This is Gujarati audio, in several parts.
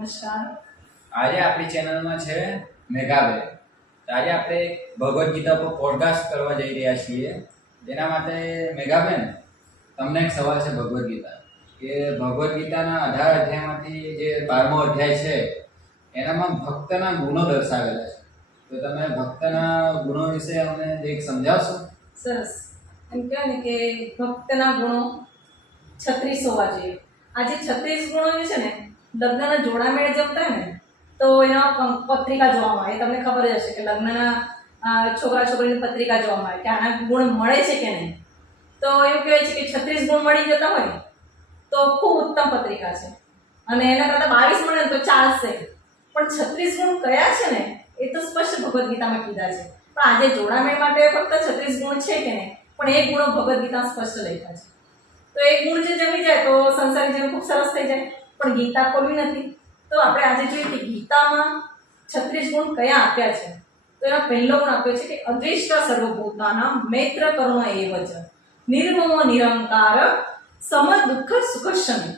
નમસ્કાર. આજે આપણી ચેનલમાં છે મેઘાબેન. તો આજે આપણે ભગવદ્ ગીતા પર પોડકાસ્ટ કરવા જઈ રહ્યા છીએ. તેના માટે મેઘાબેન, તમને એક સવાલ છે ભગવદ્ ગીતા કે ભગવદ્ ગીતાના 18 અધ્યાયમાંથી જે 12મો અધ્યાય છે એનામાં ભક્તના ગુણો દર્શાવેલા છે. તો તમે ભક્તના ગુણો વિશે અમને એક સમજાવશો? સરસ. એમ કહેવાય ને કે ભક્તના ગુણો 36 હોવા જોઈએ. આ જે 36 ગુણો જે છે ને, લગ્નના જોડા મેળે જમતા હોય ને તો એના પત્રિકા જોવામાં આવે. તમને ખબર જ હશે કે લગ્નના છોકરા છોકરીની પત્રિકા જોવામાં આવે કે આના ગુણ મળે છે કે નહીં. તો એવું કહેવાય છે કે 36 ગુણ મળી જતા હોય તો ખૂબ ઉત્તમ પત્રિકા છે, અને એના કરતાં 22 મળે ને તો ચાલશે. પણ 36 ગુણ કયા છે ને એ તો સ્પષ્ટ ભગવદ્ ગીતામાં કીધા છે. પણ આજે જોડામેળ માટે ફક્ત 36 ગુણ છે કે નહીં, પણ એ ગુણો ભગવદ્ ગીતા સ્પષ્ટ લખ્યા છે. તો એ ગુણ જે જમી જાય તો સંસારી જીવન ખૂબ સરસ થઈ જાય. પણ ગીતા ખોલવી નથી તો આપણે આજે જોઈએ કે ગીતામાં 36 ગુણ કયા આપ્યા છે. તો એનો પહેલો ગુણ આપ્યો છે કે અદ્વેષ્ટા સર્વભૂતાનાં મૈત્ર કરુણ એવ ચ નિર્મમો નિરંકાર સમ દુઃખ સુખ શમી.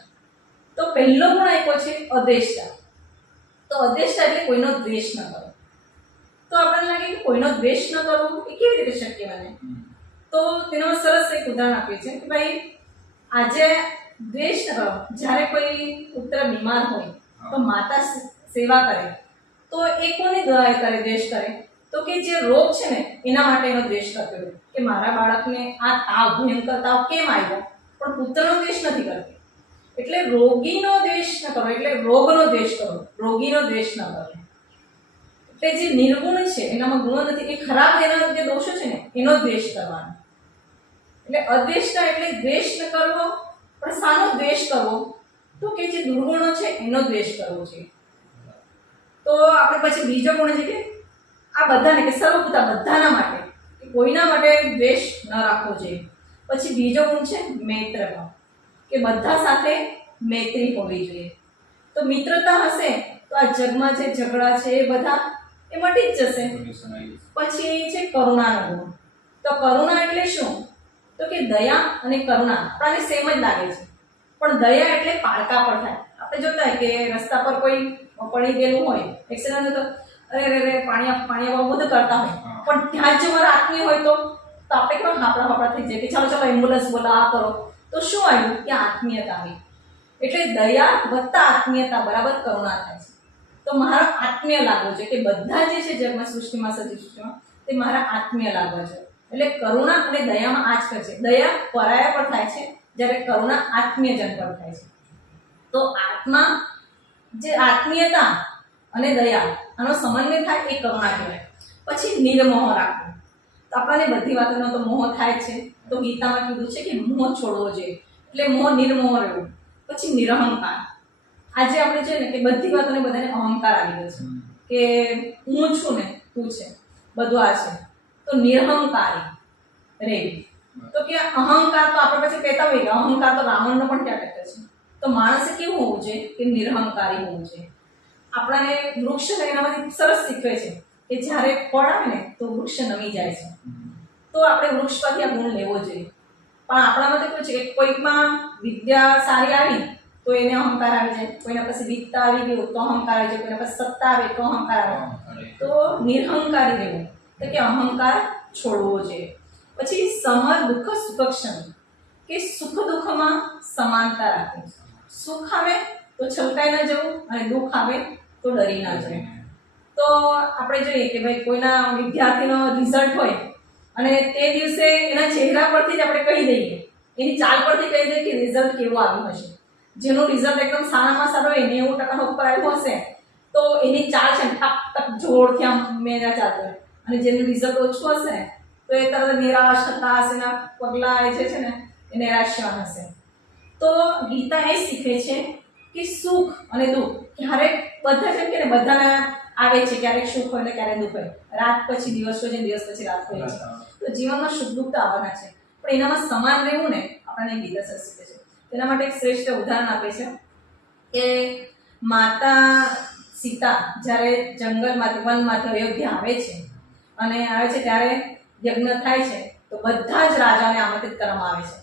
તો પહેલો ગુણ આપ્યો છે અદ્વેષ્ટા. તો અદ્વેષ્ટા એટલે કોઈનો દ્વેષ ન કરવો. તો આપણને લાગે કે કોઈનો દ્વેષ ન કરવો એ કેવી રીતે શક્ય બને? તો તેનો સરસ એક ઉદાહરણ આપ્યું છે કે ભાઈ આજે દ્વેષ ન કરો. જ્યારે કોઈ પુત્ર બીમાર હોય તો માતા સેવા કરે તો એ કોની દ્વારા કરે, દ્વેષ કરે? તો કે જે રોગ છે ને એના માટે એનો દ્વેષ કર્યો કે મારા બાળકને આ તાવ, ભયંકર તાવ કેમ આવ્યો, પણ પુત્રનો દ્વેષ નથી કરતી. એટલે રોગીનો દ્વેષ ન કરો, એટલે રોગનો દ્વેષ કરો, રોગીનો દ્વેષ ન કરો. એટલે જે નિર્ગુણ છે એનામાં ગુણ નથી, એ ખરાબ એના જે દોષો છે ને એનો દ્વેષ કરવાનો. એટલે અદ્વેષતા એટલે દ્વેષ ન કરવો. પણ શાનો દ્વેષ કરવો? તો કે જે દુર્ગુણો છે એનો દ્વેષ કરવો છે. તો આપણે પછી બીજો ગુણ છે કે આ બધાને કે સર્વભૂતા બધાના માટે, કે કોઈના માટે દ્વેષ ન રાખવો જોઈએ. પછી બીજો ગુણ છે મૈત્રભાવ, કે બધા સાથે મૈત્રી હોવી જોઈએ. તો મિત્રતા હશે તો આ જગમાં જે ઝઘડા છે એ બધા એ મટી જ જશે. પછી છે કરુણાનો ગુણ. તો કરુણા એટલે શું? તો કે દયા અને કરુણા આપણને સેમ જ લાગે છે, પણ દયા એટલે પારકા પર થાય. આપણે જોતા હોય કે રસ્તા પર કોઈ પડી ગયેલું હોય, એક્સિડન્ટ તો અરે રે પાણી બહુ બધું કરતા હોય, પણ ત્યાં જ જો મારા આત્મીય હોય તો આપણે કેવા હાપડા થઈ જાય કે ચાલો ચાલો એમ્બ્યુલન્સ બોલા, આ કરો. તો શું આવ્યું? ત્યાં આત્મીયતા આવી. એટલે દયા વત્તા આત્મીયતા બરાબર કરુણા થાય છે. તો મારો આત્મીય લાગવો છે કે બધા જે છે જગમાં, સૃષ્ટિમાં, સૃષ્ટિમાં તે મારા આત્મીય લાગવા છે. એટલે કરુણા અને દયામાં આ જ કરે છે. દયા પરાયા પર થાય છે, જ્યારે કરુણા આત્મીયજન પર થાય છે. તો આત્મા જે આત્મીયતા અને દયા આનો સમન્વય થાય એ કરુણા કહેવાય. પછી નિર્મોહ રાખવું. તો આપણને બધી વાતોનો તો મોહ થાય છે. તો ગીતામાં કીધું છે કે મોહ છોડવો જોઈએ, એટલે મોહ નિર્મોહ રહેવું. પછી નિરહંકાર. આજે આપણે જોઈએ ને કે બધી વાતોને બધાને અહંકાર આવી ગયો છે કે હું છું ને તું છે, બધું આ છે. તો નિરહંકારી રહેવું. તો કે અહંકાર તો આપણે પછી કહેતા હોઈએ કે અહંકાર તો રાવણનો પણ ત્યાં ટકે છે. તો માણસે કેવું હોવું જોઈએ? કે નિરહંકારી હોવું જોઈએ. આપણાને વૃક્ષ એનામાંથી સરસ શીખવે છે કે જ્યારે ફળ આવે ને તો વૃક્ષ નમી જાય છે. તો આપણે વૃક્ષ પરથી આ ગુણ લેવો જોઈએ. પણ આપણામાં તો કેવું છે કે કોઈકમાં વિદ્યા સારી આવી તો એને અહંકાર આવી જાય, કોઈના પાસે વિદ્યા આવી ગયું તો અહંકાર આવી જાય, કોઈના પાસે સત્તા આવે તો અહંકાર આવે. તો નિરહંકારી રહેવું, તો કે અહંકાર છોડવો જોઈએ. પછી સમ દુઃખ સુખક્ષમ, કે સુખ દુઃખમાં સમાનતા રાખવી. સુખ આવે તો છલકાઈ ન જવું, અને દુઃખ આવે તો ડરી ના જવું. તો આપણે જોઈએ કે ભાઈ કોઈના વિદ્યાર્થીનો રિઝલ્ટ હોય અને તે દિવસે એના ચહેરા પરથી જ આપણે કહી દઈએ, એની ચાલ પરથી કહી દઈએ કે રિઝલ્ટ કેવું આવ્યું હશે. જેનું રિઝલ્ટ એકદમ સારામાં સારું હોય, 90% ઉપર આવ્યું હશે તો એની ચાલ છે ને ટક ટક જોરથી આમ મેળા ચાલતો હોય, અને જેનું રિઝલ્ટ ઓછું હશે તો એ તરત નિરાશ, હતાશ, એના પગલાં એ જે છે ને એ નિરાશ્વાન હશે. તો ગીતા એ શીખે છે કે સુખ અને દુઃખ ક્યારેક બધા જેમ કે ને બધાના આવે છે, ક્યારેક સુખ હોય ને ક્યારેક દુઃખ હોય. રાત પછી દિવસ હોય છે, દિવસ પછી રાત હોય છે. તો જીવનમાં સુખ દુઃખ તો આવવાના છે, પણ એનામાં સમાન રહેવું ને આપણને ગીતા સર શીખે છે. તેના માટે એક શ્રેષ્ઠ ઉદાહરણ આપે છે કે માતા સીતા જ્યારે જંગલમાંથી, વનમાંથી અયોધ્યા આવે છે, અને આવે છે ત્યારે યજ્ઞ થાય છે તો બધા જ રાજાને આમંત્રિત કરવામાં આવે છે.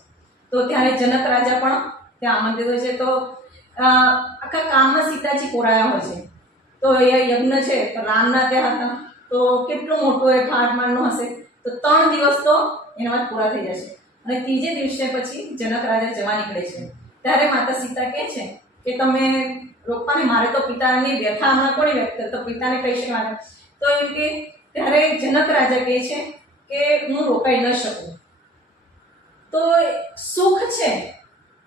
તો ત્યારે જનક રાજા પણ ત્યાં આમંત્રિત હોય છે. તો આખા કામમાં સીતાજી કોરાયા હોય છે. તો એ યજ્ઞ છે તો રામના ત્યાં હતા, તો કેટલું મોટું એ ઠાઠમાળનું હશે, તો 3 દિવસ તો એનામાં જ પૂરા થઈ જશે. અને ત્રીજે દિવસે પછી જનક રાજા જવા નીકળે છે. ત્યારે માતા સીતા કહે છે કે તમે રોકવાને, મારે તો પિતાની વ્યથા હમણાં કોની વ્યક્ત કરે, તો પિતાને કહી શકવાના. તો એમ કે ત્યારે જનક રાજા કહે છે કે હું રોકાઈ ન શકું. તો સુખ છે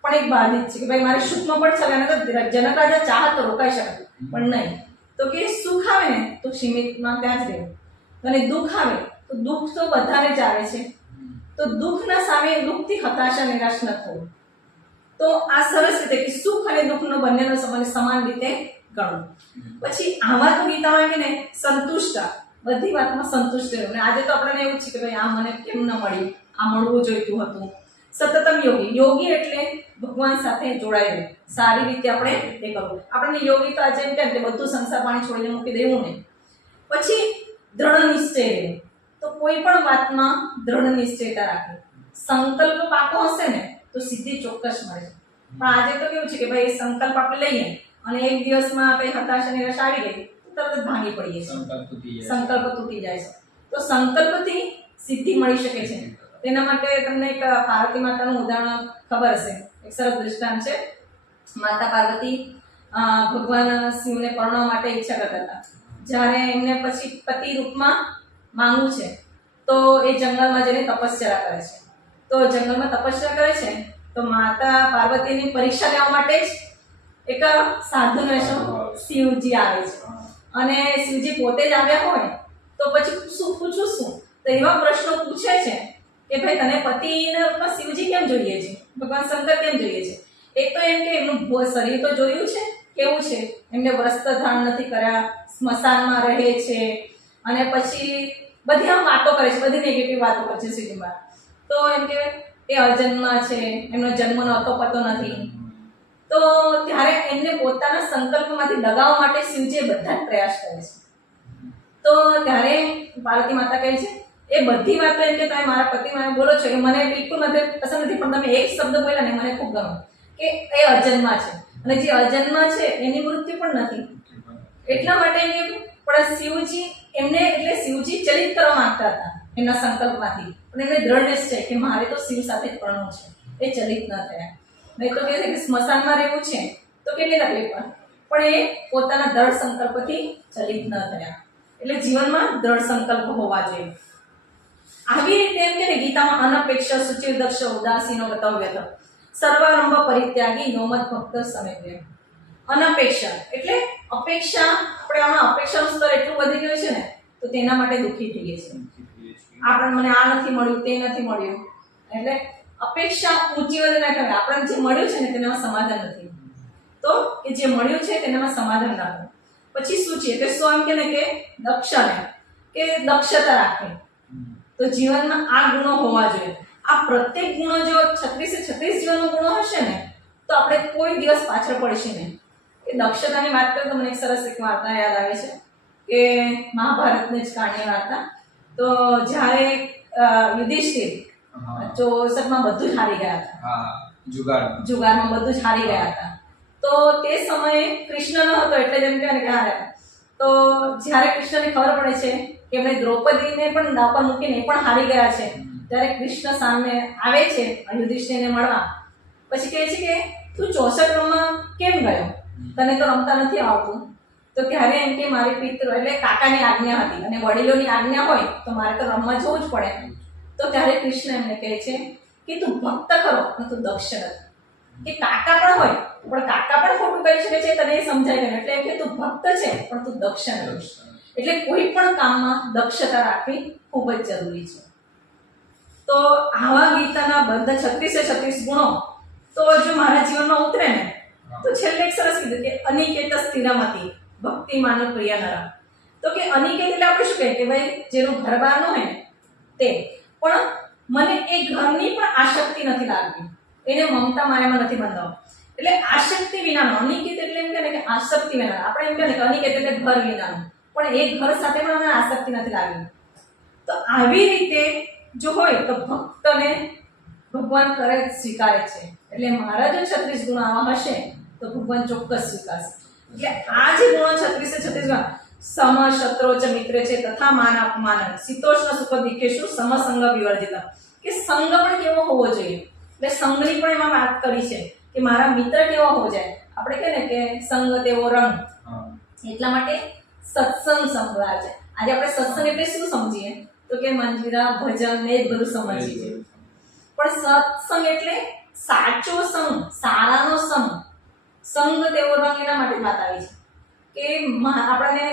પણ એક બાધિત છે કે ભાઈ મારે સુખમાં પણ શકે, તો જનક રાજા ચાહે તો રોકાઈ શકે પણ નહીં. તો કે સુખ આવે ને તો સીમિતમાં ત્યાં જ રહેવું, અને દુઃખ આવે તો દુઃખ તો બધાને જ આવે છે, તો દુઃખના સામે દુઃખથી હતાશા નિરાશ ન થવું. તો આ સરસ રીતે કે સુખ અને દુઃખનો બંનેનો સંબંધ સમાન રીતે ગણો. પછી આમાં તો ગીતામાં કે ને સંતુષ્ટ, બધી વાતમાં સંતુષ્ટ રહેવું. આજે તો આપણને એવું છે કે ભાઈ આ મને કેમ ન મળ્યું, આ મળવું જોઈતું હતું. સતતમ યોગી, યોગી એટલે ભગવાન સાથે જોડાયેલું, સારી રીતે આપણે એ કરવું. આપણને યોગી તો આજે એમ કે બધું સંસાર પાણી છોડીને મૂકી દેવું ને. પછી દ્રઢ નિશ્ચય રહેવું, તો કોઈ પણ વાતમાં દ્રઢ નિશ્ચયતા રાખવી. સંકલ્પ પાકો હશે ને તો સિદ્ધિ ચોક્કસ મળે. પણ આજે તો કેવું છે કે ભાઈ સંકલ્પ આપણે લઈએ અને એક દિવસમાં કઈ હતાશા નિરાશ આવી ગઈ તો તરત જ ભાંગી પડીએ છીએ, સંકલ્પ તૂટી જાય છે. તો સંકલ્પથી સિદ્ધિ મળી શકે છે. તેના માટે તમને એક પાર્વતી માતાનું ઉદાહરણ ખબર હશે, એક સરસ દૃષ્ટાંત છે. માતા પાર્વતી ભગવાન શિવને પરણવા માટે ઈચ્છા કરતા હતા. જ્યારે એમને પછી પતિ રૂપમાં માંગવું છે તો એ જંગલમાં જઈને તપસ્યા કરે છે. તો જંગલમાં તપસ્યા કરે છે તો માતા પાર્વતીની પરીક્ષા લેવા માટે જ એક સાધુ વેશો શિવજી આવે છે. અને શિવજી પોતે જ આવ્યા હોય તો પછી શું પૂછું શું, તો એવા પ્રશ્નો પૂછે છે કે ભાઈ તને પતિના શિવજી કેમ જોઈએ છે, ભગવાન શંકર કેમ જોઈએ છે. એક તો એમ કે એમનું શરીર તો જોયું છે કેવું છે, એમને વસ્ત્ર ધારણ નથી કર્યા, સ્મશાનમાં રહે છે, અને પછી બધી આમ વાતો કરે છે, બધી નેગેટિવ વાતો કરે છે શિવજીમાં. તો એમ કે એ અજન્મા છે, એમનો જન્મ નહોતો પતો નથી. તો ત્યારે એમને પોતાના સંકલ્પમાંથી દગાવવા માટે શિવજીએ બધા જ પ્રયાસ કરે છે. તો ત્યારે પાર્વતી માતા કહે છે એ બધી વાતો એમ કે તમે મારા પતિ મને બોલો છો એ મને બિલકુલ નથી પસંદ નથી, પણ તમે એક શબ્દ બોલ્યા ને મને ખૂબ ગમ્યો કે એ અજન્મા છે, અને જે અજન્મા છે એની મૃત્યુ પણ નથી. એટલા માટે એમ કે પણ શિવજી એમને એટલે શિવજી ચલિત કરવા માંગતા હતા એમના સંકલ્પમાંથી, પણ એમને દ્રઢ નિશ્ચય કે મારે તો શિવ સાથે જ પરણવું છે, એ ચલિત ન થયા. નહીં તો કહે છે કે સ્મશાનમાં રહેવું છે તો કેટલી તકલીફ પણ એ પોતાના દ્રઢ સંકલ્પથી ચલિત ન થયા. એટલે જીવનમાં દ્રઢ સંકલ્પ હોવા જોઈએ. આવી રીતે એમ કે ગીતામાં અનપેક્ષ સુચિર દક્ષ ઉદાસીનો બતાવ્યો હતો. સર્વારંભ પરિત્યાગી નોમત ભક્ત સમેત્ય. અનપેક્ષ એટલે અપેક્ષા, આપણે આમાં અપેક્ષાનું સ્તર એટલું વધી ગયું છે ને તો તેના માટે દુઃખી થઈએ છીએ. આપણે મને આ નથી મળ્યું, તે નથી મળ્યું, એટલે અપેક્ષા ઊંચી વધે ના કરે. આપણને જે મળ્યું છે ને તેનામાં સમાધાન નથી, તો કે જે મળ્યું છે તેનામાં સમાધાન રાખવું. પછી શું છે કે સ્વ એમ કે ને કે દક્ષને કે દક્ષતા રાખે. તો જીવનમાં આ ગુણો હોવા જોઈએ. આ પ્રત્યેક ગુણો જો 36 જીવનનો ગુણો હશે ને તો આપણે કોઈ દિવસ પાછળ પડીશું નહીં. એ દક્ષતાની વાત કરીએ તો મને એક સરસ એક વાર્તા યાદ આવે છે કે મહાભારતની જ કહાની વાર્તા. તો જ્યારે યુધિષ્ઠિર ચોસઠમાં બધું જ હારી ગયા હતા, જુગારમાં બધું જ હારી ગયા હતા. તો તે સમયે કૃષ્ણ ન હતો એટલે જેમ કે હાર્યા. તો જ્યારે કૃષ્ણને ખબર પડે છે કે એમણે દ્રૌપદીને પણ દાવ પર મૂકીને એ પણ હારી ગયા છે, ત્યારે કૃષ્ણ સામે આવે છે યુધિષ્ઠિરને મળવા. પછી કહે છે કે તું 64 રમવા કેમ ગયો, તને તો રમતા નથી આવતું. તો ત્યારે એમ કે મારી પિતૃ એટલે કાકાની આજ્ઞા હતી અને વડીલોની આજ્ઞા હોય તો મારે તો રમવા જવું જ પડે. તો ત્યારે કૃષ્ણ એમને કહે છે કે તું ભક્ત કરો અને તું દક્ષ નથી. કે કાકા પણ હોય પણ કાકા પણ ખોટું કરી શકે છે, તને એ સમજાય ગયું. એટલે એમ કે તું ભક્ત છે પણ તું દક્ષ નથી. એટલે કોઈ પણ કામમાં દક્ષતા રાખવી ખૂબ જ જરૂરી છે. તો આવા ગીતાના બધા 36 ગુણો તો જો મારા જીવનમાં ઉતરે ને તો છેલ્લે એક સરસ કીધું કે અનિકેત સ્થિરમતી ભક્તિ માનવ પ્રિય નરા. તો કે અનિકેત એટલે આપણે શું કહીએ કે ભાઈ જેનું ઘર બહાર ન હોય તે, પણ મને એ ઘરની પણ આસક્તિ નથી લાગતી, એને મમતા માયામાં નથી બંધાવ. એટલે આસક્તિ વિનાનો અનિકેત એટલે એમ કે આસક્તિ વિનાનો. આપણે એમ કહે કે અનિકેત એટલે ઘર વિનાનું, પણ એ ઘર સાથે પણ મને આસક્તિ નથી લાગી. તો આવી રીતે જો હોય તો ભક્તને ભગવાન કરે સ્વીકારે છે. એટલે મારા જો 36 ગુણ આવા હશે તો તો ભગવાન ચોક્કસ સ્વીકારશે. એટલે આ જે ગુણો 36 ગુણ સમ શત્રો ચ મિત્ર છે તથા માન અપમાન શીતોષ્ણ સુખ દીખેશુ સમસંગ વિવર્જિત, કે સંગ પણ કેવો હોવો જોઈએ. એટલે સંગની પણ એમાં વાત કરી છે કે મારા મિત્ર કેવો હોવો જોઈએ. આપણે કહે ને કે સંગ તેવો રંગ, એટલા માટે સત્સંગ સંભળાય છે. આજે આપણે સત્સંગ એટલે શું સમજીએ તો કે મંજીરા ભજન ને એ બધું સમજીએ છીએ, પણ સત્સંગ એટલે સાચો સંગ, સારાનો સંગ. સંગ તેવો રંગ એના માટે વાત આવી છે કે આપણને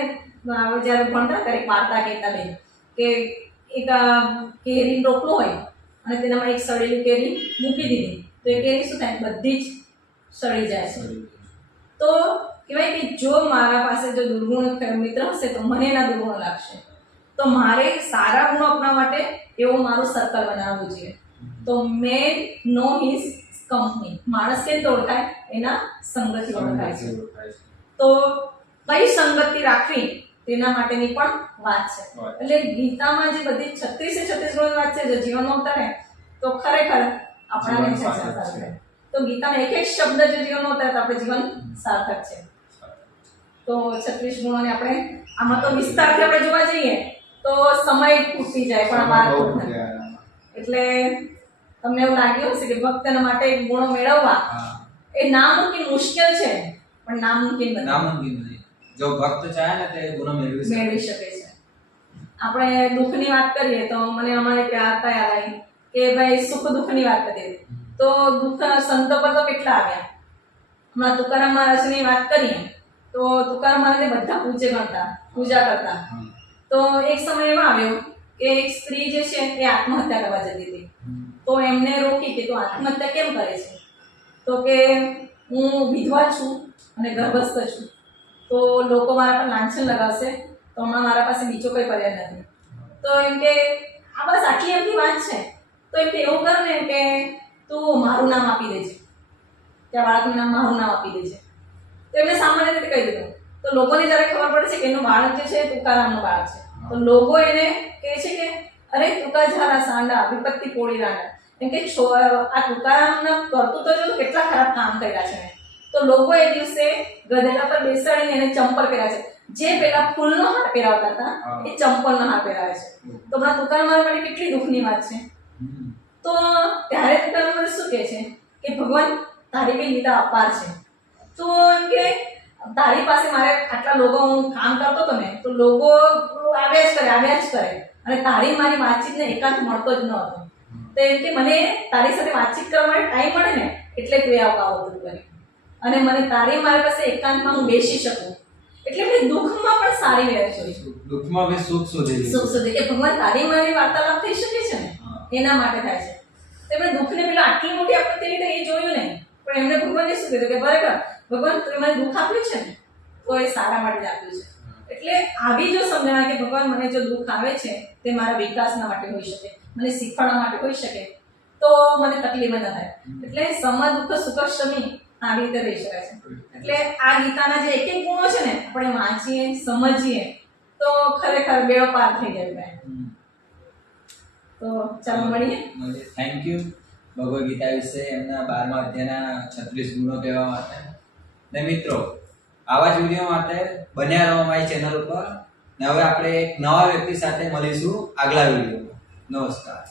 જ્યારે ભણતા ત્યારે વાર્તા કહેતા બેન કે એક કેરી રોપલું હોય અને તેનામાં એક સળેલી કેરી મૂકી દીધી તો એ કેરી શું થાય, બધી જ સળી જાય છે. તો કહેવાય કે જો મારા પાસે જો દુર્ગુણ મિત્ર હશે તો મને એના દુર્ગુણ લાગશે. તો મારે સારા ગુણો અપનાવવા માટે એવું મારું સર્કલ બનાવવું જોઈએ. તો મેં નો હિઝ કંપની, માણસ કેમ ઓળખાય, એના સંગતથી ઓળખાય છે. તો કઈ સંગતિ રાખવી તેના માટેની પણ વાત છે. એટલે ગીતામાં જે બધી 36 ગુણની વાત છે, જો જીવનમાં ઉતારે તો ખરેખર આપણાને સાર્થક છે. તો ગીતાનો એક એક શબ્દ જો જીવનમાં ઉતારે તો આપણે જીવન સાર્થક છે. તો 36 ગુણોને આપણે આમાં તો વિસ્તારથી આપણે જોવા જઈએ તો સમય પૂરતી જાય પણ આ વાત નથી. એટલે તમને એવું લાગ્યું હશે કે ભક્તના માટે ગુણો મેળવવા એ નામુમકિન મુશ્કેલ છે, પણ નામુમકિન નથી. જો ભક્ત ચાહે ને તે ગુનો મેળવી શકે છે. આપણે દુઃખની વાત કરીએ તો મને અમારે ત્યાં યાદ આવી કે ભાઈ સુખ દુઃખની વાત કરીએ તો દુઃખ સંતો પર તો કેટલા આવ્યા. હમણાં તુકારામ મહારાજની વાત કરીએ તો તુકારામ મહારાજને બધા પૂજા કરતા. તો એક સમય એવો આવ્યો કે એક સ્ત્રી જે છે એ આત્મહત્યા કરવા જતી હતી. તો એમને રોકી કે તું આત્મહત્યા કેમ કરે છે? તો કે હું વિધવા છું અને ગર્ભસ્થ છું, તો લોકો મારા પર લાંછન લગાવશે, તો હમણાં મારા પાસે બીજો કોઈ પર્યાય નથી. તો એમ કે આ બસ આટલી એમની વાત છે. તો એમ કે એવું કર ને કે તું મારું નામ આપી દેજે, ત્યાં બાળકનું નામ મારું નામ આપી દેજે. તો એમને સામાન્ય રીતે કહી દીધું. તો લોકોને જ્યારે ખબર પડે છે કે એનું બાળક જે છે તુકારામનું બાળક છે, તો લોકો એને કહે છે કે અરે તુકા ઝાલા સાંડા વિપત્તિ પોળી રાંડા, એમ કે આ તુકારામના કરતું તો જો કેટલા ખરાબ કામ કર્યા છે. તો લોકો એ દિવસે ગધેડા પર બેસાડીને એને ચંપલ પહેર્યા છે. જે પેલા ફૂલનો હાર પહેરાવતા હતા એ ચંપલનો હાર પહેરાવે છે. તો હમણાં તુકારામ માટે કેટલી દુઃખની વાત છે. તો ત્યારે તુકારામ શું કહે છે કે ભગવાન તારી બી લીલા અપાર છે. તો એમ કે તારી પાસે મારે આટલા લોકો હું કામ કરતો હતો ને તો લોકો આવ્યા જ કરે અને તારી મારી વાતચીતને એકાંત મળતો જ ન હતો. તો એમ કે મને તારી સાથે વાતચીત કરવા માટે ટાઈમ મળે ને એટલે તું એ આવું બધું કરી અને મને તારી મારી પાસે એકાંતમાં હું બેસી શકું. એટલે મેં દુઃખમાં પણ સારી રહે છે, દુઃખમાં મેં સુખ સુધી કે ભગવાન તારી મારી વાર્તાલાપ થઈ શકે છે ને એના માટે થાય છે. તેમણે દુઃખને પેલા આટલી મોટી આપત્તિ લીધે એ જોયું નહીં, પણ એમને ભગવાને શું કીધું કે બરાબર ભગવાન તમે મને દુઃખ આપ્યું છે ને તો એ સારા માટે જ આપ્યું છે. એટલે આવી જો સમજણા કે ભગવાન મને જો દુઃખ આવે છે તે મારા વિકાસના માટે હોઈ શકે, મને શીખવાડવા માટે હોઈ શકે, તો મને તકલીફ ન થાય. એટલે સમ દુઃખ સુખ શમી આવી રીતે રહી શકાય છે. એટલે આ ગીતાના જે એક એક ગુણો છે ને આપણે વાંચીએ સમજીએ તો ખરેખર બેડો પાર થઈ જાય. તો ચાલો મળીએ. થેન્ક યુ ભગવદ ગીતા વિશે એમના 12મા અધ્યાયના 36 ગુણો કહેવા માટે. ને મિત્રો આવા જ વિડીયો માટે બન્યા રહો મારી ચેનલ ઉપર. ને હવે આપણે એક નવા વ્યક્તિ સાથે મળીશું આગલા વિડીયોમાં. નમસ્કાર.